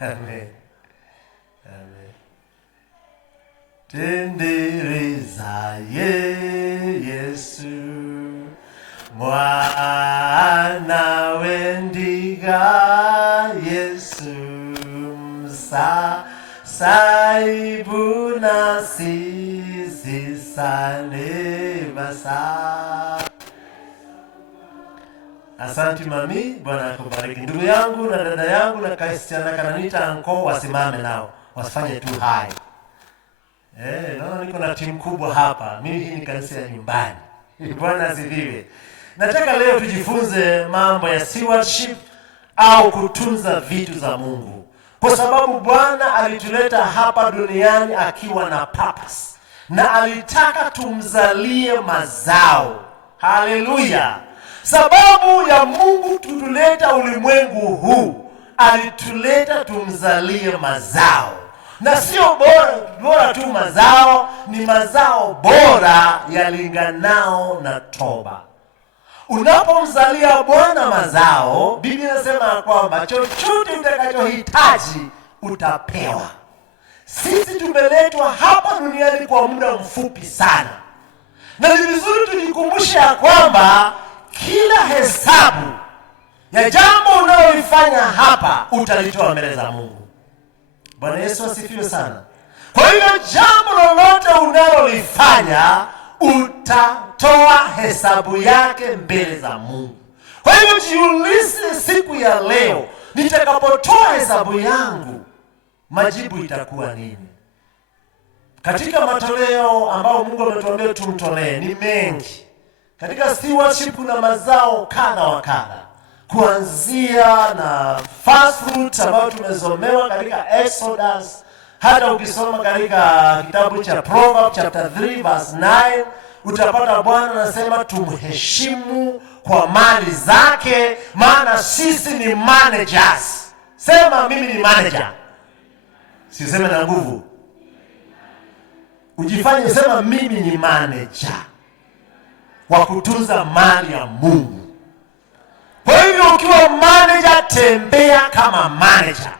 Amen. Amen. Tendereza Yesu mwana wendiga Yesu saibu na sisi sane basa. Asante mami, Bwana akubariki. Ndugu yangu na dada yangu na kasichana kananita anko wasimame nao. Wasifanye tu hai. Naona niko na timu kubwa hapa. Mimi hii ni kanisa ya nyumbani. Bwana asifiwe. Nataka leo tujifunze mambo ya stewardship au kutunza vitu za Mungu. Kwa sababu Bwana alituleta hapa duniani akiwa na purpose. Na alitaka tumzalie mazao. Haleluya. Sababu ya Mungu kutuleta ulimwengu huu, alituleta tumzalie mazao. Na sio bora tu mazao, ni mazao bora yalinganao na toba. Unapomzalia Bwana mazao, Biblia inasema kwamba chochote utakachohitaji utapewa. Sisi tumeletwa hapa duniani kwa muda mfupi sana. Na ni vizuri tujikumbushe kwamba kila hesabu ya jambo unalolifanya hapa utalitoa mbele za Mungu. Bwana Yesu asifiwe sana. Kwa hiyo jambo lolote unalolifanya utatoa hesabu yake mbele za Mungu. Kwa hiyo jiulize siku ya leo, nitakapotoa hesabu yangu majibu itakuwa nini? Katika matoleo ambao Mungu ametuambia tumtolee ni mengi. Katika stewardship kuna mazao kadha wa kadha. Kuanzia na first fruits ambayo tumesomewa katika Exodus, hata ukisoma katika kitabu cha Proverbs chapter 3 verse 9, utapata Bwana anasema tumheshimu kwa mali zake, maana sisi ni managers. Sema mimi ni manager. Siseme na nguvu. Ujifanye sema mimi ni manager wa kutunza mali ya Mungu. Kwa hivyo ukiwa manager, tembea kama manager.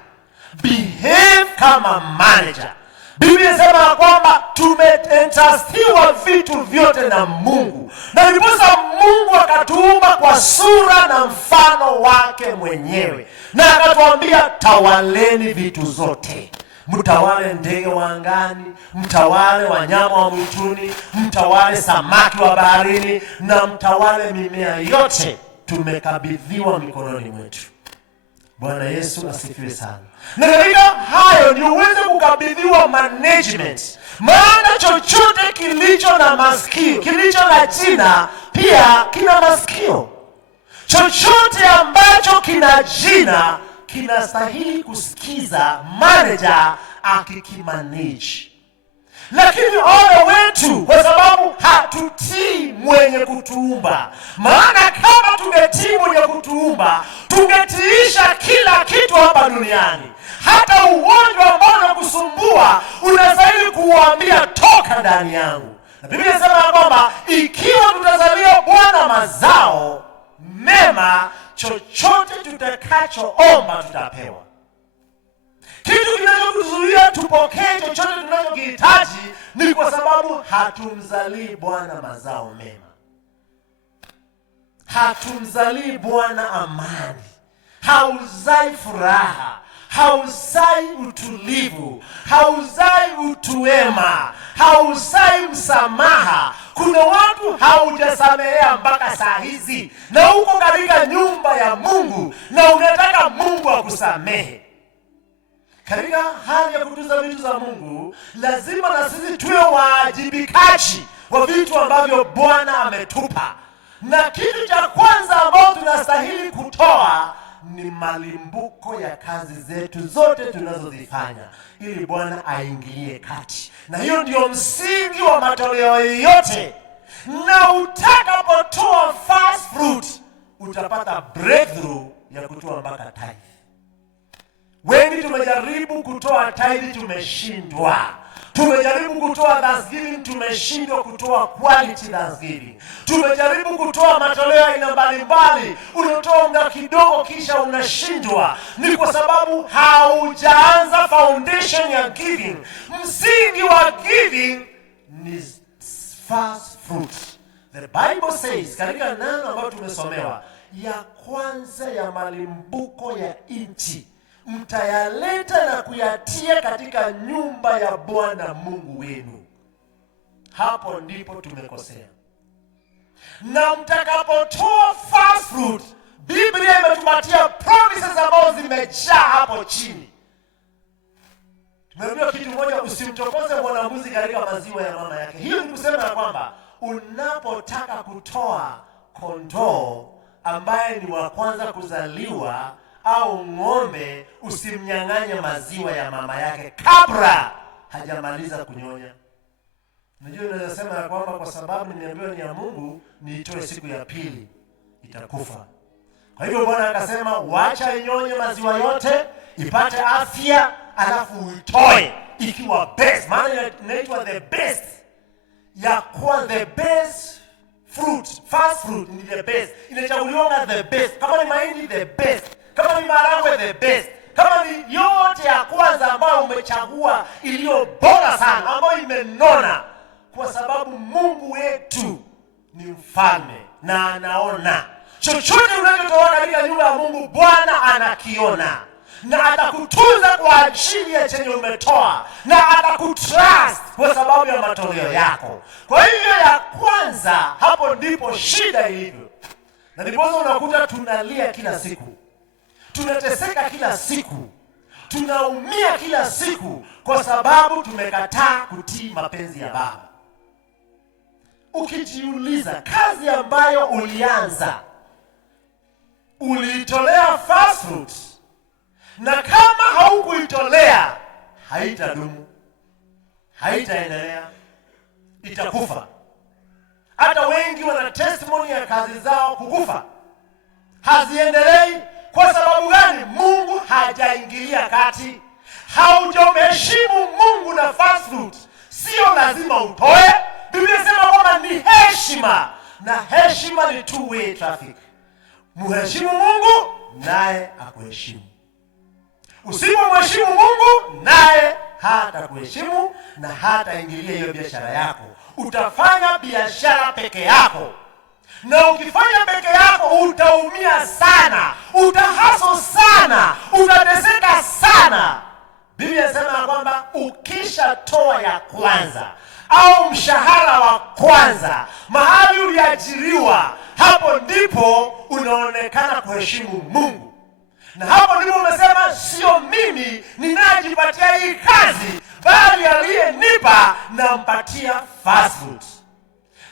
Behave kama manager. Biblia inasema kwamba tumeentrustiwa vitu vyote na Mungu. Na ndiposa Mungu akatuumba kwa sura na mfano wake mwenyewe. Na akatuambia tawaleni vitu zote. Mtawale ndege wa angani, mtawale wanyama wa mwituni, mtawale samaki wa baharini, na mtawale mimea yote. Tumekabidhiwa mikononi mwetu. Bwana Yesu asifiwe sana. Na katika hayo ni uweze kukabidhiwa management. Maana chochote kilicho na masikio, kilicho na jina, pia kina masikio. Chochote ambacho kina jina kinastahili kusikiza manager akikimanage. Lakini ole wetu kwa sababu hatutii mwenye kutuumba. Maana kama tungetii mwenye kutuumba, tungetiisha kila kitu hapa duniani. Hata ugonjwa ambao unakusumbua unastahili kuambia toka ndani yangu. Na Biblia inasema kwamba ikiwa tutazalia Bwana mazao mema, chochote tutakachoomba tutapewa. Kitu kinachotuzuia tupokee chochote tunachokihitaji ni kwa sababu hatumzalii Bwana mazao mema. Hatumzalii Bwana amani. Hauzai furaha, hauzai utulivu, hauzai utuwema, hauzai msamaha. Kuna watu haujasamehea mpaka saa hizi, na uko katika nyumba ya Mungu na unataka Mungu akusamehe. Katika hali ya kutunza vitu za Mungu, lazima na sisi tuwe waajibikaji wa vitu ambavyo Bwana ametupa. Na kitu cha kwanza ambao tunastahili kutoa ni malimbuko ya kazi zetu zote tunazozifanya, ili Bwana aingilie kati. Na hiyo ndio msingi wa matoleo yote. Na utakapotoa first fruit, utapata breakthrough ya kutoa mpaka tithe. Wengi tumejaribu kutoa tithe tumeshindwa. Tumejaribu kutoa Thanksgiving, tumeshindwa kutoa quality Thanksgiving. Tumejaribu kutoa matoleo aina mbalimbali, unatoa muda kidogo kisha unashindwa. Ni kwa sababu haujaanza foundation ya giving. Msingi wa giving ni first fruit. The Bible says, katika neno ambayo tumesomewa, ya kwanza ya malimbuko ya nchi mtayaleta na kuyatia katika nyumba ya Bwana Mungu wenu. Hapo ndipo tumekosea. Na mtakapotoa first fruit, Biblia imetupatia promises ambazo zimejaa hapo chini. Tumeambiwa kitu moja, usimchokoze mwanambuzi katika maziwa ya mama yake. Hiyo ni kusema ya kwamba unapotaka kutoa kondoo ambaye ni wa kwanza kuzaliwa au ng'ombe, usimnyang'anye maziwa ya mama yake kabla hajamaliza kunyonya. Unajua unaweza sema ya kwamba kwa sababu nimeambiwa ni ya Mungu niitoe siku ya pili itakufa. Kwa hivyo Bwana akasema wacha inyonye maziwa yote ipate afya, alafu uitoe ikiwa best. Maana inaitwa the best. Ya kwa the best fruit, first fruit ni the best. Inachaguliwa the best. Kama ni mahindi the best. Kama ni maharagwe the best. Kama ni yote ya kwanza ambayo umechagua iliyo bora sana, ambayo imenona, kwa sababu Mungu wetu ni mfalme na anaona. Chochote unachotoa katika nyumba ya Mungu, Bwana anakiona. Na atakutunza kwa ajili ya chenye umetoa. Na atakutrust kwa sababu ya matoleo yako. Kwa hivyo ya kwanza, hapo ndipo shida ilivyo. Na ndipo unakuta tunalia kila siku. Tunateseka kila siku. Tunaumia kila siku kwa sababu tumekataa kutii mapenzi ya Baba. Ukijiuliza, kazi ambayo ulianza, uliitolea first fruit, na kama haukuitolea haitadumu, haitaendelea, itakufa. Hata wengi wana testimony ya kazi zao kukufa, haziendelei. Kwa sababu gani? Mungu hajaingilia kati. Haujamheshimu Mungu na first fruit, sio lazima utoe. Biblia inasema kwamba ni heshima, na heshima ni two way traffic. Mheshimu Mungu naye akuheshimu. Usipomheshimu Mungu naye hata kuheshimu na hata ingilia hiyo biashara yako. Utafanya biashara peke yako. Na ukifanya peke yako utaumia sana, utahaso sana, utateseka sana. Biblia inasema kwamba ukisha toa ya kwanza au mshahara wa kwanza mahali uliajiriwa, hapo ndipo unaonekana kuheshimu Mungu. Na hapo ndipo umesema sio mimi ninajipatia hii kazi, bali aliyenipa nampatia first fruit.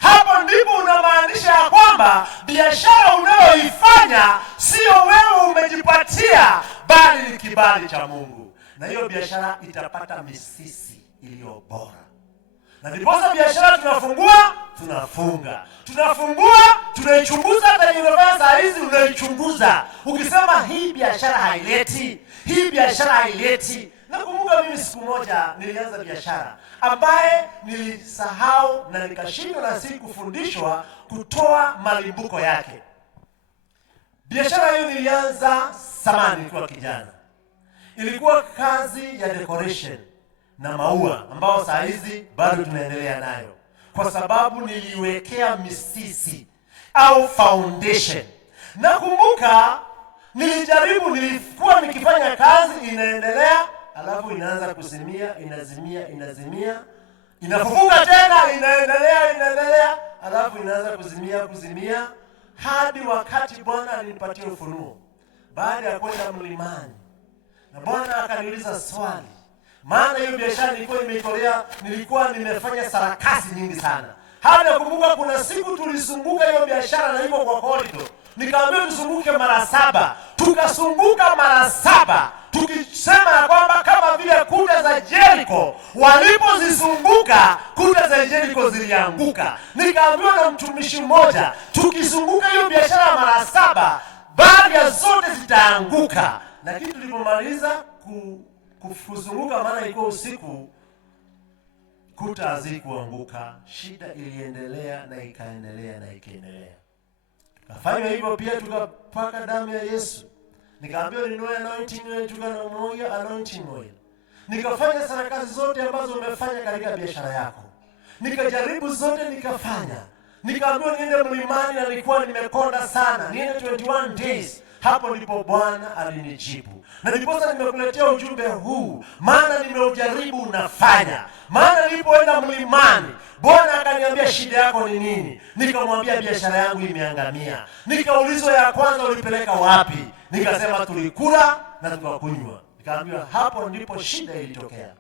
Hapo ndipo unamaanisha ya kwamba biashara unayoifanya sio wewe umejipatia, bali ni kibali cha Mungu. Na hiyo biashara itapata misisi iliyo bora. Na ndiposa biashara tunafunga. Tunafungua, tunaichunguza, hata unafanya saa hizi unaichunguza. Ukisema hii biashara haileti. Nakumbuka mimi siku moja nilianza biashara ambaye nilisahau na nikashindwa na kufundishwa kutoa malimbuko yake. Biashara hiyo nilianza zamani nikiwa kijana. Ilikuwa kazi ya decoration na maua ambao saa hizi bado tunaendelea nayo. Kwa sababu niliwekea misisi au foundation. Nakumbuka nilikuwa nikifanya kazi inaendelea, alafu inaanza kuzimia, inazimia, inafufuka tena, inaendelea, alafu inaanza kuzimia hadi wakati Bwana alinipatia ufunuo baada ya kwenda mlimani. Na Bwana akaniuliza swali. Maana hiyo biashara nilikuwa nimefanya sarakasi nyingi sana. Hadi nakumbuka kuna siku tulizunguka hiyo biashara na iko kwa corridor. Nikaambiwa tuzunguke mara 7. Tukasunguka mara 7. Tukisema ya kwamba kama vile kuta za Jericho walipozizunguka, kuta za Jericho zilianguka. Nikaambiwa na mtumishi mmoja, tukizunguka hiyo biashara mara 7, baadhi ya zote zitaanguka. Lakini tulipomaliza kuzunguka, maana ilikuwa usiku, kuta hazikuanguka, shida iliendelea na ikaendelea na ikaendelea. Tukafanya hivyo pia, tukapaka damu ya Yesu. Nikaambiwa ninunue anointing oil, tukanunua anointing oil. Nikafanya sarakasi zote ambazo umefanya katika biashara yako. Nikajaribu zote nikafanya. Nikaambiwa niende mlimani na nilikuwa nimekonda sana. Niende 21 days. Hapo ndipo Bwana alinijibu. Na ndiposa nimekuletea ujumbe huu, maana nimeujaribu unafanya. Maana nilipoenda mlimani, Bwana akaniambia shida yako ni nini? Nikamwambia biashara yangu imeangamia. Nikaulizwa ya kwanza ulipeleka wapi? Nikasema tulikula na tukakunywa. Nikaambiwa hapo ndipo shida ilitokea.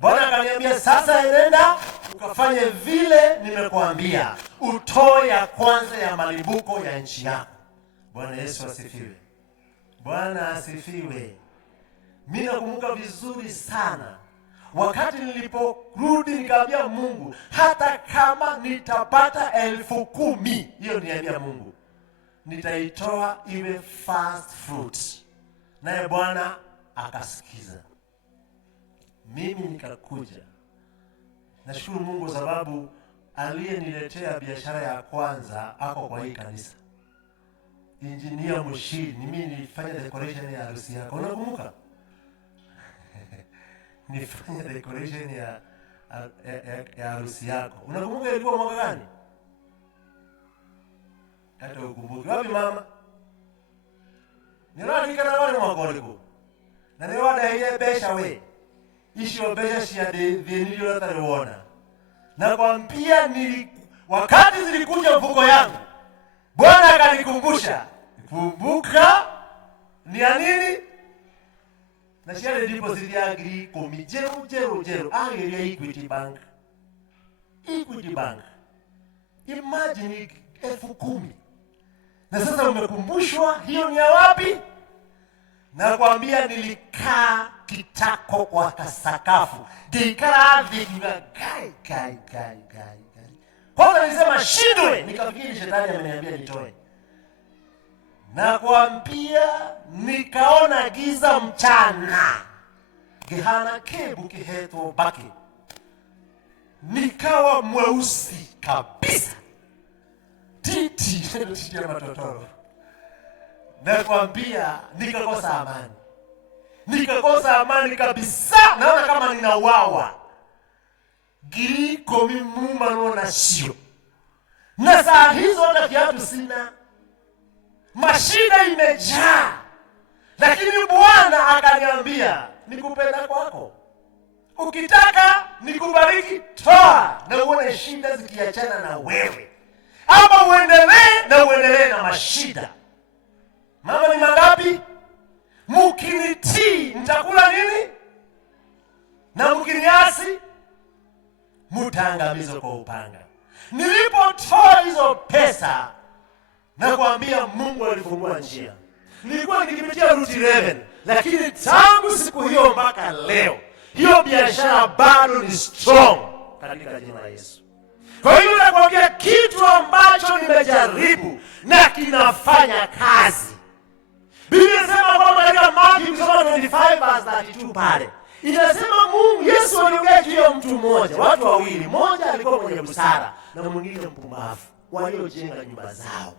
Bwana akaniambia sasa enenda ukafanye vile nimekuambia. Utoe ya kwanza ya malimbuko ya nchi yako. Bwana Yesu asifiwe. Bwana asifiwe. Mimi nakumbuka vizuri sana wakati niliporudi nikaambia Mungu, hata kama nitapata 10,000, hiyo niambia Mungu, nitaitoa iwe first fruit. Naye Bwana akasikiza. Mimi nikakuja. Nashukuru Mungu sababu aliyeniletea biashara ya kwanza ako kwa hii kanisa. Engineer Mushiri, mimi nilifanya decoration ya harusi yako. Unakumbuka? Nilifanya decoration ya harusi yako. Unakumbuka ilikuwa mwaka gani? Hata ukumbuki. Wapi mama? Niradi kana wale mwaka uliko. Na ni wada ile besha we. Isho besha shia de venilio la tarewana. Na kwambia wakati zilikuja mfuko yangu, Bwana akanikumbusha. Kumbuka ni ya nini? Na share deposit ya agri komi 000 ya Equity Bank. Equity Bank. Imagine 10,000. Na sasa umekumbushwa hiyo ni ya wapi? Na kuambia nilikaa kitako kwa kasakafu. Dikara vikiwa gai. Kwanza nilisema shindwe, nikafikiri shetani ameniambia nitoe. Na kuambia nikaona giza mchana. Gehana kebu kiheto baki. Nikawa mweusi kabisa. Titi ya matotoro. Na kuambia nikakosa amani. Nikakosa amani kabisa. Naona kama ninauawa. Giri komi mumano na shio. Na saa hizo hata kiatu sina. Mashida imejaa. Lakini Bwana akaniambia nikupenda kwako. Ukitaka nikubariki, toa na uone shida zikiachana na wewe. Ama uendelee na mashida. Mama ni mangapi? Mukinitii mtakula nini? Na mukiniasi mutaangamizwa kwa upanga. Nilipotoa hizo pesa na kuambia Mungu alifungua njia. Nilikuwa nikipitia route 11, lakini tangu siku hiyo mpaka leo hiyo biashara bado ni strong katika jina la Yesu. Kwa hiyo nakwambia kitu ambacho nimejaribu na kinafanya kazi. Biblia inasema kwamba katika Mathayo 25:32 pale inasema Mungu Yesu aliongea juu ya mtu mmoja, watu wawili, mmoja alikuwa mwenye busara na mwingine mpumbavu, waliojenga nyumba zao.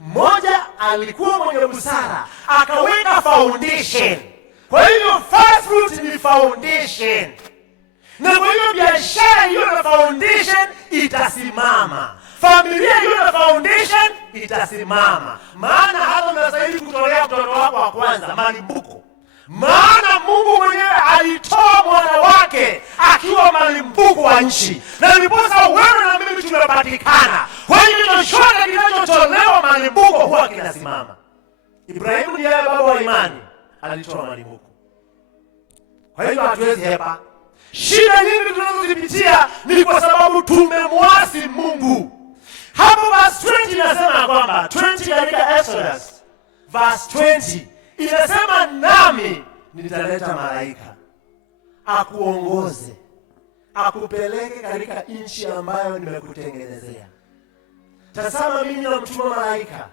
Mmoja alikuwa mwenye busara, akaweka foundation. Kwa hiyo first fruit ni foundation. Na kwa hiyo biashara hiyo na foundation itasimama. Familia hiyo na foundation itasimama. Maana hata unastahili kutolea mtoto wako wa kwanza malimbuko. Maana Mungu mwenyewe alitoa mwana wake akiwa malimbuko wa nchi. Na ndiposa wewe na mimi tumepatikana. Kwa hiyo chochote kinachotolewa malimbuko huwa kinasimama. Ibrahimu ndiye baba wa imani, alitoa malimbuko. Kwa hiyo hatuwezi hepa. Shida nyingi tunazozipitia ni kwa sababu tumemwasi Mungu. Hapo verse 20 inasema kwamba 20 katika Exodus verse 20 inasema nami nitaleta malaika akuongoze, akupeleke katika nchi ambayo nimekutengenezea. Tazama mimi namtuma malaika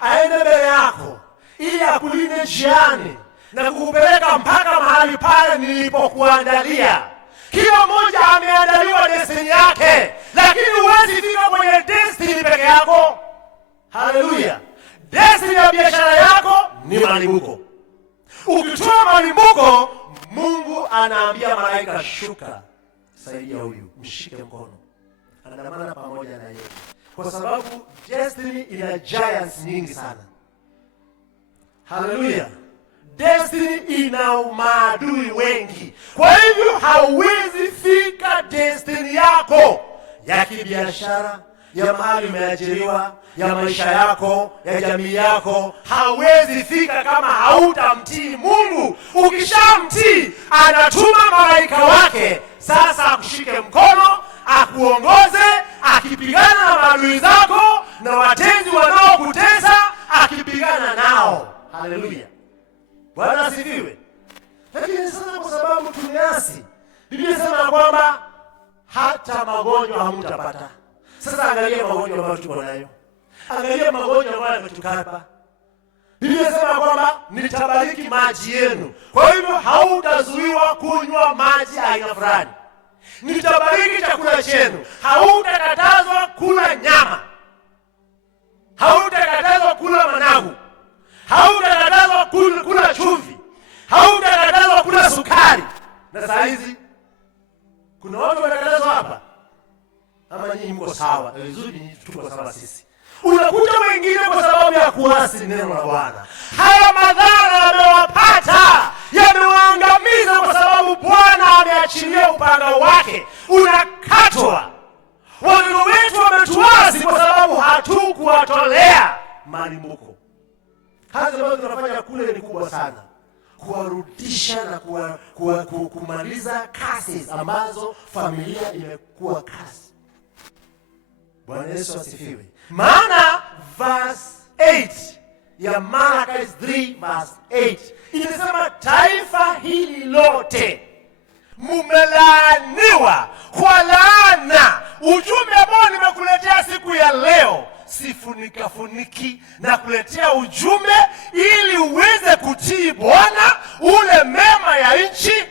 aende mbele yako ili akulinde njiani na kukupeleka mpaka mahali pale nilipokuandalia. Kila mmoja ameandaliwa destiny yake, lakini huwezi fika kwenye destiny peke yako. Haleluya! Destiny ya biashara yako ni malimbuko. Ukitoa malimbuko, Mungu anaambia malaika, shuka, saidia huyu, mshike mkono, andamana pamoja na yeye, kwa sababu destiny ina giants nyingi sana. Haleluya! Destiny ina maadui wengi. Kwa hivyo hauwezi fika destiny yako ya kibiashara, ya mahali umeajiriwa, ya maisha yako, ya jamii yako, hauwezi fika kama hautamtii Mungu. Ukishamtii, anatuma malaika wake sasa akushike mkono, akuongoze, akipigana na maadui zako na watenzi wanaokutesa, akipigana nao. Haleluya! Bwana asifiwe. Lakini sasa kwa sababu tumeasi, Biblia inasema kwamba hata magonjwa hamtapata. Sasa angalia magonjwa ambayo tuko nayo. Angalia magonjwa ambayo yametukapa. Biblia inasema kwamba nitabariki maji yenu. Kwa hivyo hautazuiwa kunywa maji aina fulani. Nitabariki chakula chenu. Hautakatazwa kula nyama. Hautakatazwa kula managu. Hautakatazwa kula chumvi. Hautakatazwa kula sukari. Na saa hizi kuna watu wanakatazwa hapa. Ama nyinyi mko sawa? Vizuri, tuko sawa sisi. Unakuta wengine kwa sababu ya kuasi neno la Bwana, haya madhara yamewapata, yamewaangamiza, kwa sababu Bwana ameachilia upanga wake unakatwa. Watoto wetu wametuasi kwa sababu hatukuwatolea malimbuko. Kazi ambazo tunafanya kule ni kubwa sana, kuwarudisha na kumaliza kasi ambazo familia imekuwa kasi. Bwana Yesu asifiwe. Maana verse 8 ya Malachi 3 verse 8 inasema, taifa hili lote mumelaaniwa kwa laana. Ujumbe ambao nimekuletea siku ya leo, sifuniki na kuletea ujumbe ili uweze kutii Bwana, ule mema ya nchi.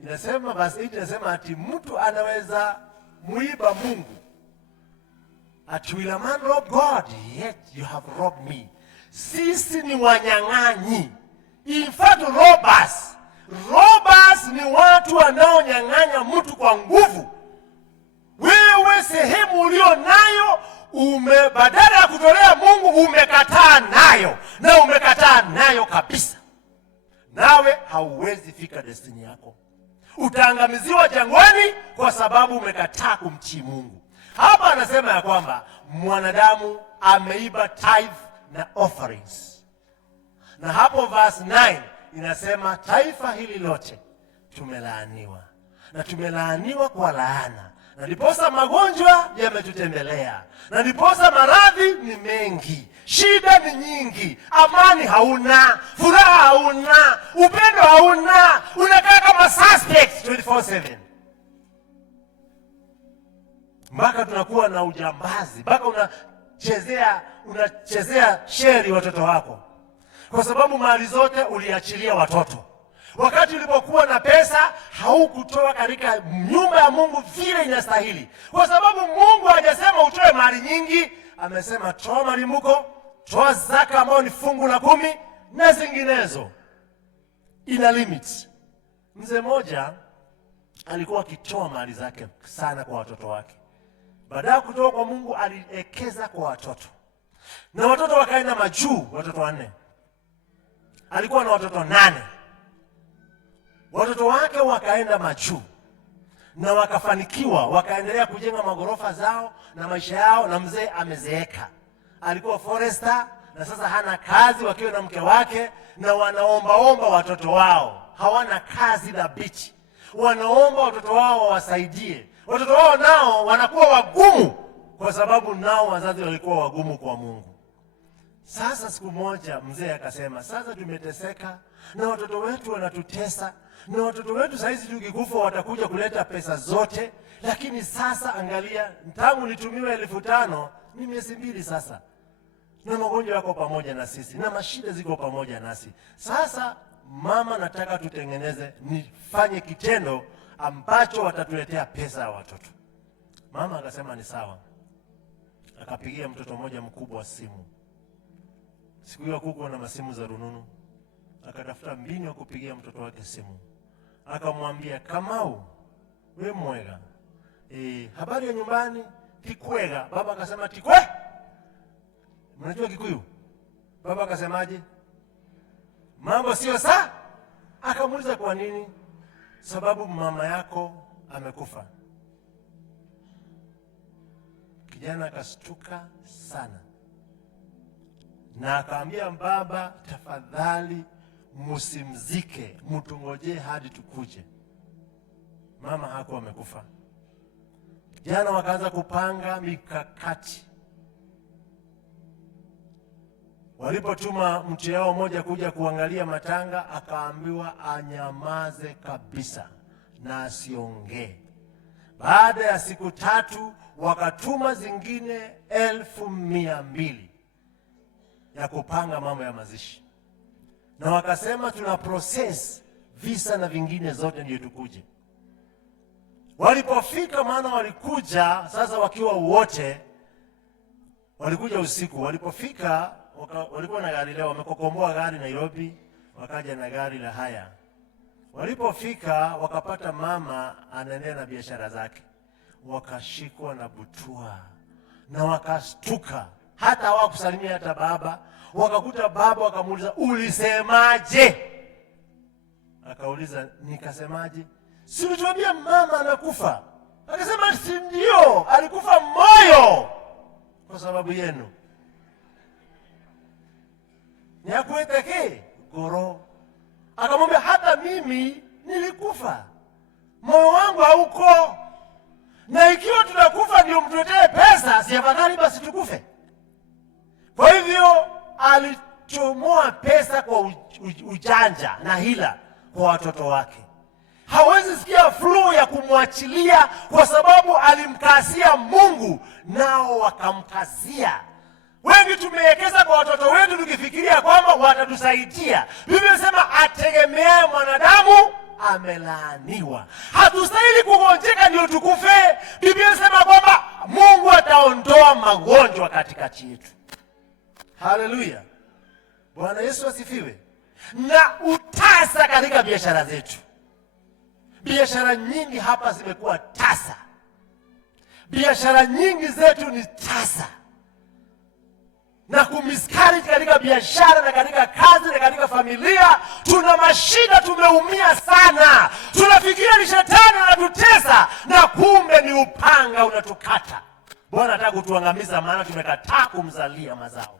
Inasema verse 8 inasema ati mtu anaweza muiba Mungu. At will a man rob God? Yet you have robbed me. Sisi ni wanyang'anyi. In fact, robbers. Robbers ni watu wanaonyang'anya mtu kwa nguvu. Wewe sehemu ulio nayo, badala ya kutolea Mungu, umekataa nayo. Na umekataa nayo kabisa. Nawe hauwezi fika destiny yako. Utaangamiziwa jangwani kwa sababu umekataa kumtii Mungu. Hapa anasema ya kwamba mwanadamu ameiba tithe na offerings. Na hapo verse 9 inasema taifa hili lote tumelaaniwa. Na tumelaaniwa kwa laana. Na ndiposa magonjwa yametutembelea. Na ndiposa maradhi ni mengi. Shida ni nyingi. Amani hauna. Furaha hauna. Upendo hauna. Unakaa kama suspect 24/7. Mpaka tunakuwa na ujambazi. Mpaka unachezea sheri watoto wako. Kwa sababu mali zote uliachilia watoto. Wakati ulipokuwa na pesa, haukutoa katika nyumba ya Mungu vile inastahili. Kwa sababu Mungu hajasema utoe mali nyingi. Amesema toa malimbuko, toa zaka ambayo ni fungu la 10 na zinginezo. Ina limit. Mzee mmoja alikuwa akitoa mali zake sana kwa watoto wake. Baada ya kutoa kwa Mungu, aliekeza kwa watoto. Na watoto wakaenda majuu, watoto 4. Alikuwa na watoto 8. Watoto wake wakaenda majuu. Na wakafanikiwa, wakaendelea kujenga magorofa zao na maisha yao, na mzee amezeeka. Alikuwa forester na sasa hana kazi, wakiwa na mke wake, na wanaomba watoto wao. Hawana kazi dhabiti. Wanaomba watoto wao wawasaidie. Watoto wao nao wanakuwa wagumu kwa sababu nao wazazi walikuwa wagumu kwa Mungu. Sasa siku moja mzee akasema, sasa tumeteseka na watoto wetu wanatutesa, na watoto wetu saizi tukikufa watakuja kuleta pesa zote, lakini sasa angalia, tangu nitumiwe 5,000 ni miezi 2 sasa. Na magonjwa yako pamoja na sisi, na mashida ziko pamoja nasi. Sasa mama, nataka tutengeneze, nifanye kitendo ambacho watatuletea pesa ya watoto. Mama akasema ni sawa. Akapigia mtoto mmoja mkubwa simu. Siku hiyo kuko na masimu za rununu. Akatafuta mbinu ya kupigia mtoto wake simu. Akamwambia, Kamau, we mwega. Habari ya nyumbani? Tikwega. Baba akasema tikwe. Mnajua Kikuyu? Baba akasemaje? Mambo sio sawa. Akamuuliza kwa nini? Sababu mama yako amekufa. Kijana akastuka sana. Na akaambia baba, tafadhali msimzike, mtungojee hadi tukuje. Mama hakuwa amekufa. Jana wakaanza kupanga mikakati. Walipotuma mtu yao mmoja kuja kuangalia matanga, akaambiwa anyamaze kabisa na asiongee. Baada ya siku 3 wakatuma zingine 200,000 ya kupanga mambo ya mazishi. Na wakasema tuna process visa na vingine zote ndio tukuje. Walipofika, maana walikuja sasa wakiwa wote, walikuja usiku. Walipofika walikuwa na gari leo, wamekokomboa gari Nairobi, wakaja na gari la haya. Walipofika wakapata mama anaendelea na biashara zake. Wakashikwa na butwa na wakastuka, hata hawakusalimia hata baba. Wakakuta baba, wakamuuliza, ulisemaje? Akauliza, nikasemaje? Si ulituambia mama anakufa? Akasema, si ndio, alikufa moyo kwa sababu yenu. Ni akueteke goro. Akamwambia, hata mimi nilikufa, moyo wangu hauko. Na ikiwa tutakufa ndio mtuletee pesa, si afadhali basi tukufe? Kwa hivyo alichomoa pesa kwa ujanja na hila kwa watoto wake. Hawezi sikia flow ya kumwachilia kwa sababu alimkasia Mungu, nao wakamkasia. Wengi tumewekeza kwa watoto wetu tukifikiria kwamba watatusaidia. Biblia inasema ategemea mwanadamu amelaaniwa. Hatustahili kugonjeka ndio tukufe. Biblia inasema kwamba Mungu ataondoa magonjwa katikati yetu. Haleluya. Bwana Yesu asifiwe. Na utasa katika biashara zetu. Biashara nyingi hapa zimekuwa tasa. Biashara nyingi zetu ni tasa. Na kumiskari katika biashara na katika kazi na katika familia. Tuna mashida, tumeumia sana. Tunafikiria ni shetani anatutesa, na kumbe ni upanga unatukata. Bwana anataka kutuangamiza, maana tumekataa kumzalia mazao.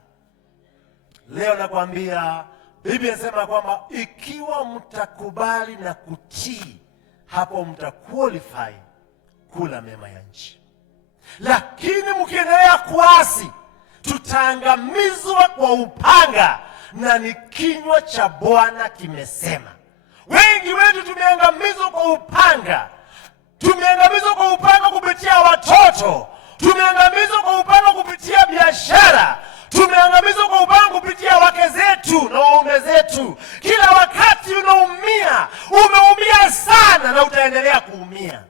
Leo nakwambia, Biblia inasema kwamba ikiwa mtakubali na kutii, hapo mtaqualify kula mema ya nchi. Lakini mkiendelea kuasi, tutaangamizwa kwa upanga, na ni kinywa cha Bwana kimesema. Wengi wetu tumeangamizwa kwa upanga. Tumeangamizwa kwa upanga kupitia watoto. Tumeangamizwa kwa upanga kupitia biashara. Tumeangamizwa kwa upanga kupitia wake zetu na waume zetu. Kila wakati unaumia, umeumia sana na utaendelea kuumia.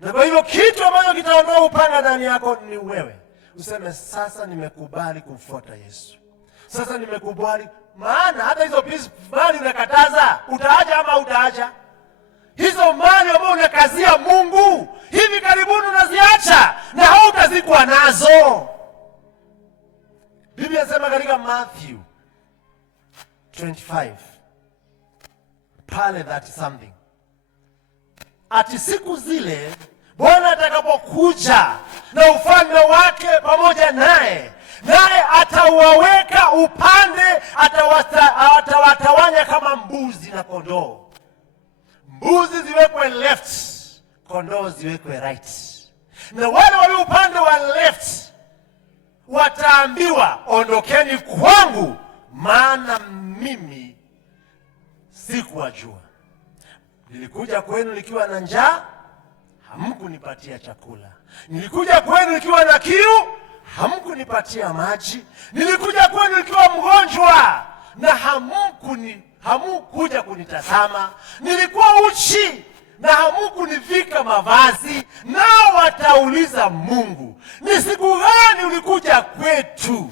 Na kwa hivyo kitu ambacho kitaondoa upanga ndani yako ni wewe. Useme, sasa nimekubali kumfuata Yesu. Sasa nimekubali, maana hata hizo mali unakataza, utaacha ama utaacha? Hizo mali ambazo unakazia Mungu, hivi karibuni unaziacha na hautazikuwa nazo. Biblia inasema katika Matthew 25 pale 30 something, ati siku zile Bwana atakapokuja na ufalme wake pamoja naye atawaweka upande, atawatawanya kama mbuzi na kondoo. Mbuzi ziwekwe left, kondoo ziwekwe right. Na wale walio upande wa left wataambiwa, ondokeni kwangu, maana mimi sikuwajua. Nilikuja kwenu nikiwa na njaa, hamkunipatia chakula. Nilikuja kwenu nikiwa na kiu, hamkunipatia maji. Nilikuja kwenu nikiwa mgonjwa, hamukuja kunitazama. Nilikuwa uchi na hamukunivika mavazi. Nao watauliza Mungu, ni siku gani ulikuja kwetu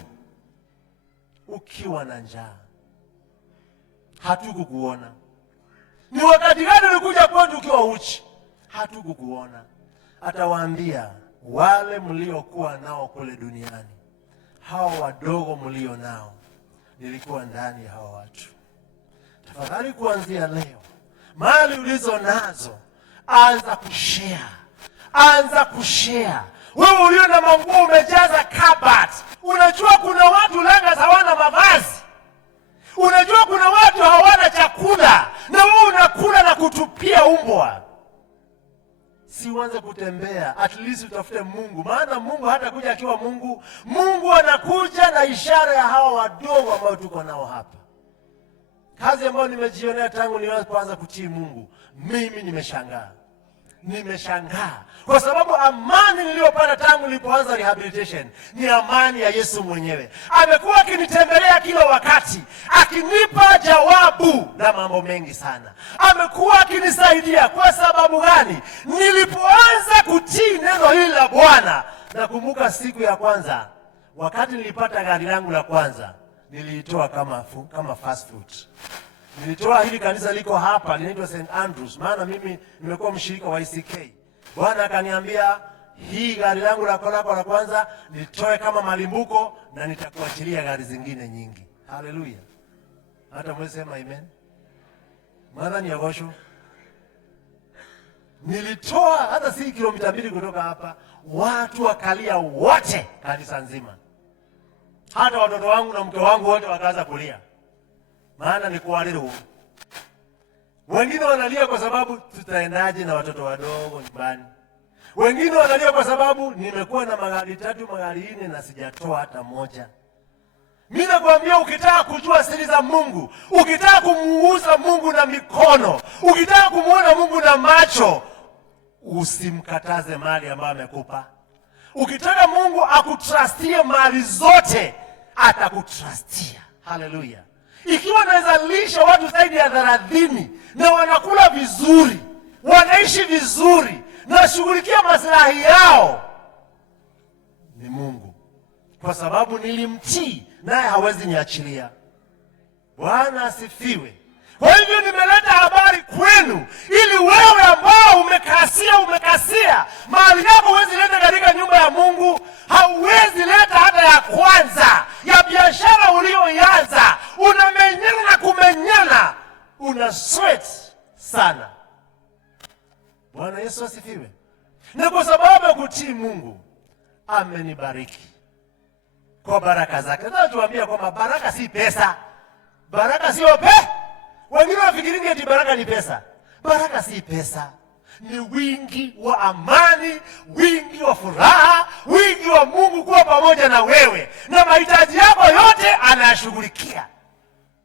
ukiwa na njaa? Hatukukuona. Ni wakati gani ulikuja kwetu ukiwa uchi? Hatukukuona. Atawaambia, wale mliokuwa nao kule duniani, hao wadogo mlio nao, nilikuwa ndani ya hao watu. Tafadhali kuanzia leo, mali ulizo nazo, anza kushare. Anza kushare. Wewe ulio na manguo umejaza kabati. Unajua kuna watu lenga hawana mavazi. Unajua kuna watu hawana chakula, na wewe unakula na kutupia umbwa. Si uanze kutembea, at least utafute Mungu. Maana Mungu hata kuja akiwa Mungu. Mungu anakuja na ishara ya hawa wadogo ambao tuko nao hapa. Kazi ambayo nimejionea tangu nilipoanza kutii Mungu, mimi nimeshangaa. Nimeshangaa kwa sababu amani niliyopata tangu nilipoanza rehabilitation ni amani ya Yesu mwenyewe. Amekuwa akinitembelea kila wakati, akinipa jawabu na mambo mengi sana. Amekuwa akinisaidia. Kwa sababu gani? Nilipoanza kutii neno hili la Bwana. Nakumbuka siku ya kwanza, wakati nilipata gari langu la kwanza, niliitoa kama fast food. Nilitoa hili kanisa liko hapa, linaitwa St. Andrews. Maana mimi nimekuwa mshirika wa ICK. Bwana akaniambia, hii gari langu la kwanza nitoe kama malimbuko na nitakuachilia gari zingine nyingi. Haleluya. Hata mwesema amen. Maana ni yagosho. Nilitoa hata si kilomita 2 kutoka hapa, watu wakalia wote kanisa nzima. Hata watoto wangu na mke wangu wote wakaanza kulia. Maana ni kuwaliru. Wengine wanalia kwa sababu tutaendaje na watoto wadogo nyumbani. Wengine wanalia kwa sababu nimekuwa na magari 3, magari 4 na sijatoa hata moja. Mimi nakwambia, ukitaka kujua siri za Mungu, ukitaka kumuuza Mungu na mikono, ukitaka kumuona Mungu na macho, usimkataze mali ambayo amekupa. Ukitaka Mungu akutrustie mali zote, atakutrustia. Haleluya. Ikiwa naweza lisha watu zaidi ya 30 na wanakula vizuri, wanaishi vizuri, na shughulikia maslahi yao, ni Mungu. Kwa sababu nilimtii, naye hawezi niachilia. Bwana asifiwe. Kwa hivyo nimeleta habari kwenu, ili wewe ambao umekasia mali yako huwezi leta katika nyumba ya Mungu. Hauwezi leta hata ya kwanza ya biashara ulioanza. Unamenyana na kumenyana, una sweat sana. Bwana Yesu asifiwe. Na kwa sababu ya kutii Mungu, amenibariki kwa baraka zake. Nataka tuambie kwamba baraka si pesa. Baraka sio pesa. Wengine wafikiringi eti baraka ni pesa. Baraka si pesa. Ni wingi wa amani, wingi wa furaha, wingi wa Mungu kuwa pamoja na wewe, na mahitaji yako yote anayashughulikia.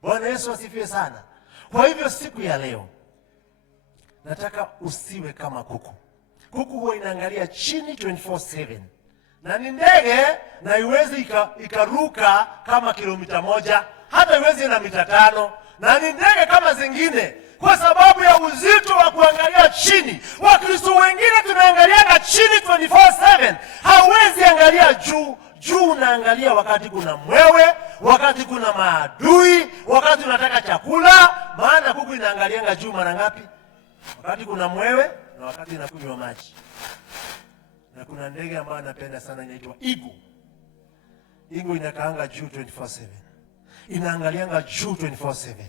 Bwana Yesu asifiwe sana. Kwa hivyo siku ya leo, nataka usiwe kama kuku. Kuku huwa inaangalia chini 24/7. Na ni ndege, na iwezi ikaruka kama kilomita 1, hata iwezi na mita 5. Na ni ndege kama zingine, kwa sababu ya uzito wa kuangalia chini. Wakristo wengine tunaangalia chini 24/7. Hawezi angalia juu. Juu unaangalia wakati kuna mwewe, wakati kuna maadui, wakati unataka chakula. Maana kuku inaangalianga juu mara ngapi? Wakati kuna mwewe na wakati inakunywa maji. Na kuna ndege ambayo anapenda sana, inaitwa eagle. Eagle inakaanga juu 24/7. Inaangalianga juu 24/7.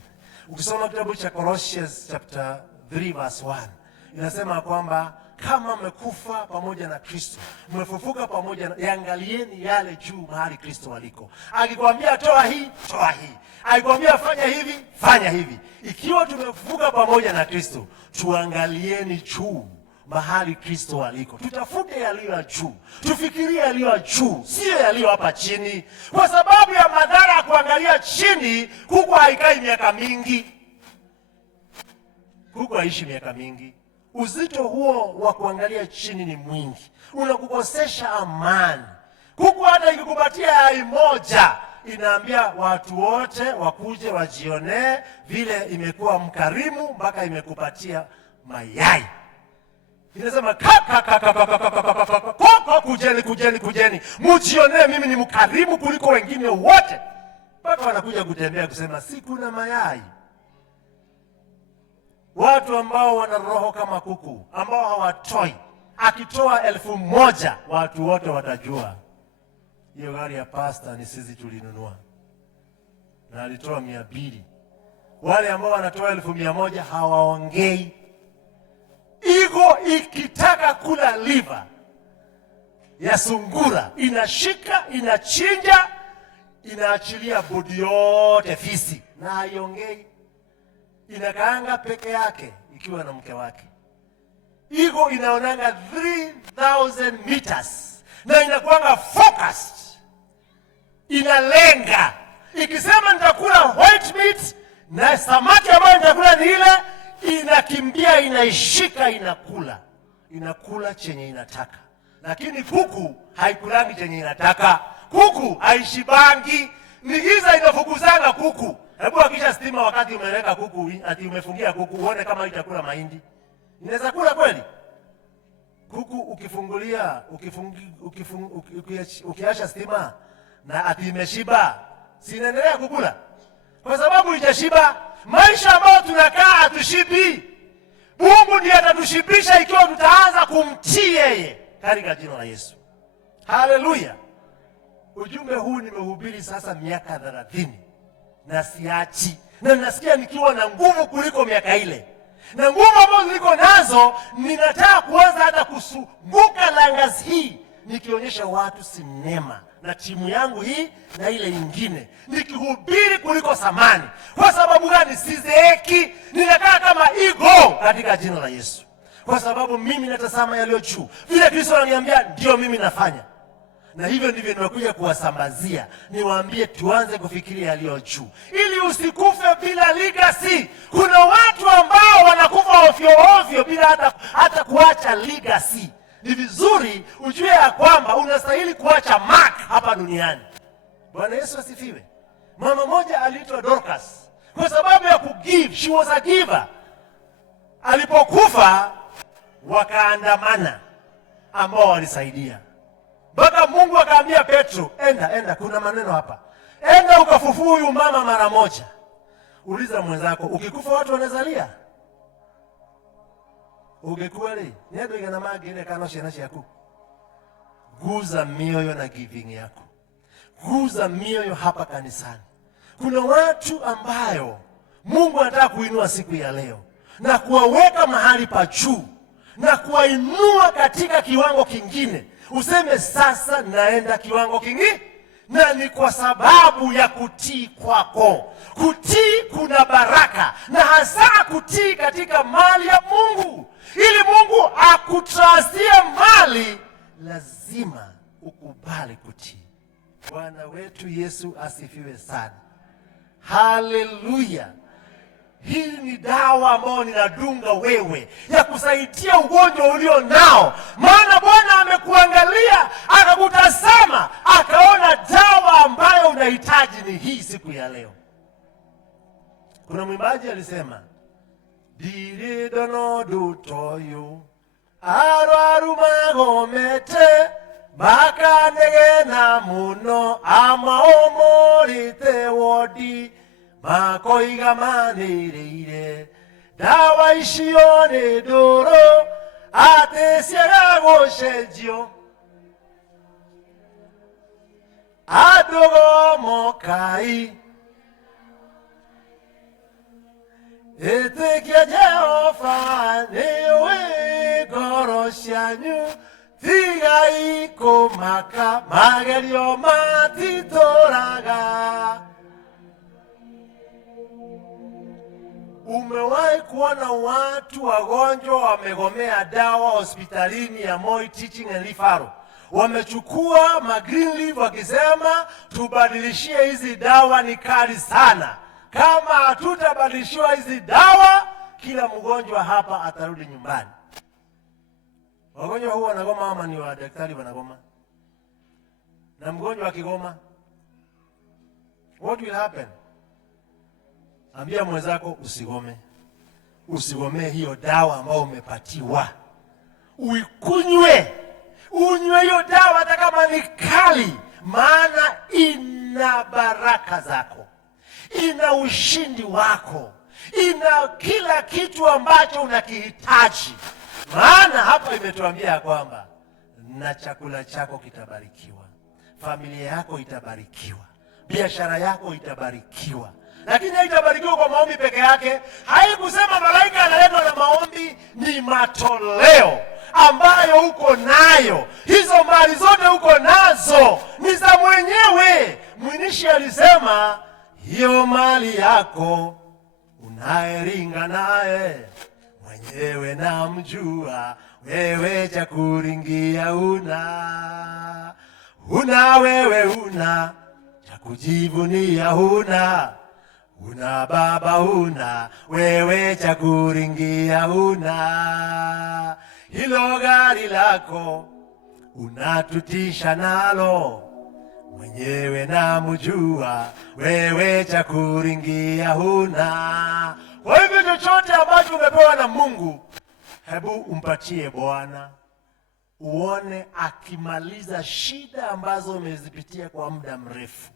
Ukisoma kitabu cha Colossians chapter 3 verse 1, inasema kwamba kama mmekufa pamoja na Kristo, mmefufuka pamoja na, yaangalieni yale juu mahali Kristo aliko. Akikwambia toa hii, toa hii. Akikwambia fanya hivi, fanya hivi. Ikiwa tumefufuka pamoja na Kristo, tuangalieni juu mahali Kristo aliko. Tutafute yaliyo juu. Tufikirie yaliyo juu, sio yaliyo hapa chini. Kwa sababu ya madhara ya kuangalia chini, kuku haikai miaka mingi. Kuku haishi miaka mingi. Uzito huo wa kuangalia chini ni mwingi. Unakukosesha amani. Kuku hata ikikupatia yai moja, inaambia watu wote wakuje wajionee vile imekuwa mkarimu mpaka imekupatia mayai. Inasema kujeni mjionee mimi ni mkarimu kuliko wengine wote. Mpaka wanakuja kutembea kusema si kuna mayai. Watu ambao wana roho kama kuku, ambao hawatoi. Akitoa 1,000 watu wote watajua hiyo gari ya pasta ni sisi tulinunua. Na alitoa 200. Wale ambao wanatoa 1,100 hawaongei. Ego ikitaka kula liver ya sungura, inashika, inachinja, inaachilia bodi yote fisi, na haiongei. Inakaanga peke yake ikiwa na mke wake. Ego inaonanga 3,000 meters na inakuanga focused. Inalenga. Ikisema nitakula white meat na samaki ambayo nitakula ni ile, inakimbia, inaishika, inakula. Inakula chenye inataka. Lakini kuku haikulangi chenye inataka. Kuku haishibangi. Ni giza inafukuzanga kuku. Hebu hakisha stima wakati umeweka kuku, ati umefungia kuku, uone kama itakula mahindi. Inaweza kula kweli? Kuku ukifungulia, ukiacha stima na ati imeshiba, si inaendelea kukula? Kwa sababu haijashiba. Maisha ambayo tunakaa hatushibi. Mungu ndiye atatushibisha ikiwa tutaanza kumtii yeye katika jina la Yesu. Haleluya. Ujumbe huu nimehubiri sasa miaka 30 na siachi, na nasikia nikiwa na nguvu kuliko miaka ile. Na nguvu ambazo niko nazo, ninataka kuanza hata kusunguka langazi hii nikionyesha watu sinema na timu yangu hii na ile nyingine, nikihubiri kuliko samani. Kwa sababu gani? Sizeeki, ninakaa kama ego katika jina la Yesu. Kwa sababu mimi natazama yaliyo juu. Vile Kristo ananiambia ndio mimi nafanya. Na hivyo ndivyo nimekuja kuwasambazia, niwaambie tuanze kufikiria yaliyo juu, ili usikufe bila legacy. Kuna watu ambao wanakufa ovyo ovyo bila hata kuacha legacy. Ni vizuri ujue ya kwamba unastahili kuacha mark hapa duniani. Bwana Yesu asifiwe. Mama moja aliitwa Dorcas kwa sababu ya kugive. She was a giver. Alipokufa wakaandamana ambao walisaidia. Mpaka Mungu akaambia Petro, enda, kuna maneno hapa. Enda ukafufue huyu mama mara moja. Uliza mwenzako, ukikufa watu wanazalia? Ugekweli, ndio igana magire kana shena yako. Guza mioyo na giving yako. Guza mioyo hapa kanisani. Kuna watu ambayo Mungu anataka kuinua siku ya leo na kuwaweka mahali pa juu na kuwainua katika kiwango kingine. Useme sasa naenda kiwango kingine, na ni kwa sababu ya kutii kwako. Kutii kuna baraka, na hasa kutii katika mali ya Mungu. Ili Mungu akutrustie mali, lazima ukubali kutii. Bwana wetu Yesu asifiwe sana. Haleluya. Hii ni dawa ambayo ninadunga wewe ya kusaidia ugonjwa ulio nao. Maana Bwana amekuangalia, akakutazama, akaona dawa ambayo unahitaji ni hii siku ya leo. Kuna mwimbaji alisema, diridono dutoyo arwaru magomete bakanege na muno amaomorite wodi makoiga manirire dawa icio ni nduru ati ciaga gucenjio andugo mokai itikia Jehova niwe ngoro cianyu tigai kumaka magerio matituraga. Umewahi kuona watu wagonjwa wamegomea dawa hospitalini ya Moi Teaching and Referral? Wamechukua green leaf wakisema tubadilishie hizi dawa, ni kali sana. Kama hatutabadilishiwa hizi dawa, kila mgonjwa hapa atarudi nyumbani. Wagonjwa huwa wanagoma ama ni wa daktari wanagoma? Na mgonjwa akigoma, what will happen? Ambia mwenzako usigome. Usigome hiyo dawa ambayo umepatiwa. Uikunywe. Unywe hiyo dawa hata kama ni kali, maana ina baraka zako. Ina ushindi wako. Ina kila kitu ambacho unakihitaji. Maana hapa imetuambia kwamba na chakula chako kitabarikiwa. Familia yako itabarikiwa. Biashara yako itabarikiwa. Lakini haitabarikiwa kwa maombi peke yake. Haikusema malaika analetwa na maombi, ni matoleo ambayo uko nayo. Hizo mali zote uko nazo ni za mwenyewe. Mwinishi alisema hiyo mali yako unaeringa naye mwenyewe namjua, wewe cha kuringia una wewe una cha kujivunia una baba una, wewe cha kuringia una. Hilo gari lako unatutisha nalo mwenyewe namjua, wewe cha kuringia una. Kwa hivyo chochote ambacho umepewa na Mungu, hebu umpatie Bwana. Uone akimaliza shida ambazo umezipitia kwa muda mrefu,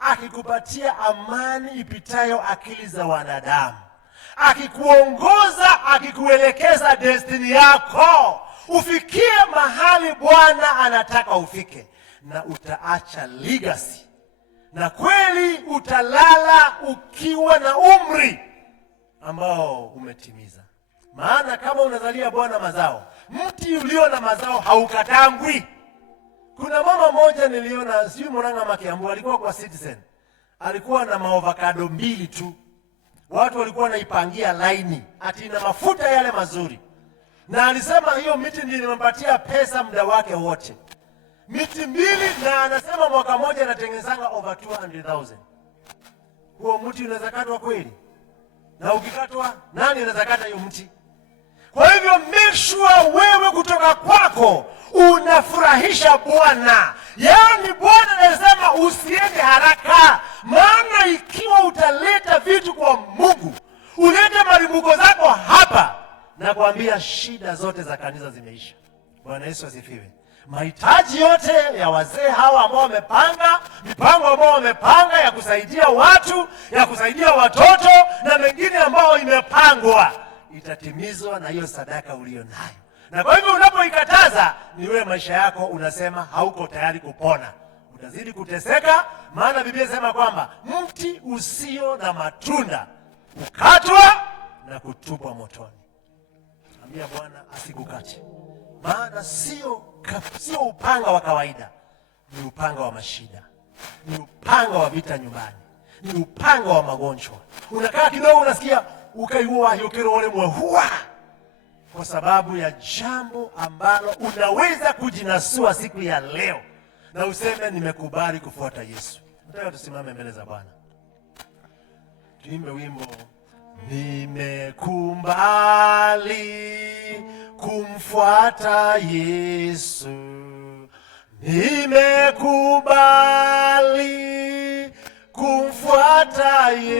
akikupatia amani ipitayo akili za wanadamu, akikuongoza, akikuelekeza destiny yako, ufikie mahali Bwana anataka ufike, na utaacha legacy, na kweli utalala ukiwa na umri ambao umetimiza. Maana kama unazalia Bwana mazao, mti ulio na mazao haukatangwi. Kuna mama moja niliona, sijui Murang'a ama Kiambu, alikuwa kwa Citizen. Alikuwa na maovakado 2 tu. Watu walikuwa wanaipangia laini, ati ina mafuta yale mazuri. Na alisema hiyo miti ndiyo nimempatia pesa muda wake wote. Miti 2, na anasema mwaka moja anatengenezanga over 200,000. Huo mti unaweza katwa kweli? Na ukikatwa, nani anaweza kata hiyo mti? Kwa hivyo make sure wewe kutoka kwako unafurahisha Bwana. Yaani Bwana anasema usiende haraka. Maana ikiwa utaleta vitu kwa Mungu, ulete malimbuko zako hapa, na kuambia shida zote za kanisa zimeisha. Bwana Yesu asifiwe. Mahitaji yote ya wazee hawa ambao wamepanga, mipango ambao wamepanga ya kusaidia watu, ya kusaidia watoto na mengine ambao imepangwa, itatimizwa na hiyo sadaka ulio nayo. Na kwa hivyo unapoikataza, ni wewe maisha yako unasema hauko tayari kupona. Utazidi kuteseka, maana Biblia inasema kwamba mti usio na matunda ukatwa na kutupwa motoni. Ambia Bwana asikukate. Maana sio upanga wa kawaida, ni upanga wa mashida, ni upanga wa vita nyumbani, ni upanga wa magonjwa. Unakaa kidogo unasikia ukaiua yokero wale mwehua, kwa sababu ya jambo ambalo unaweza kujinasua siku ya leo na useme nimekubali kufuata Yesu. Nataka tusimame mbele za Bwana. Tuimbe wimbo nimekubali kumfuata Yesu, nimekubali kumfuata Yesu.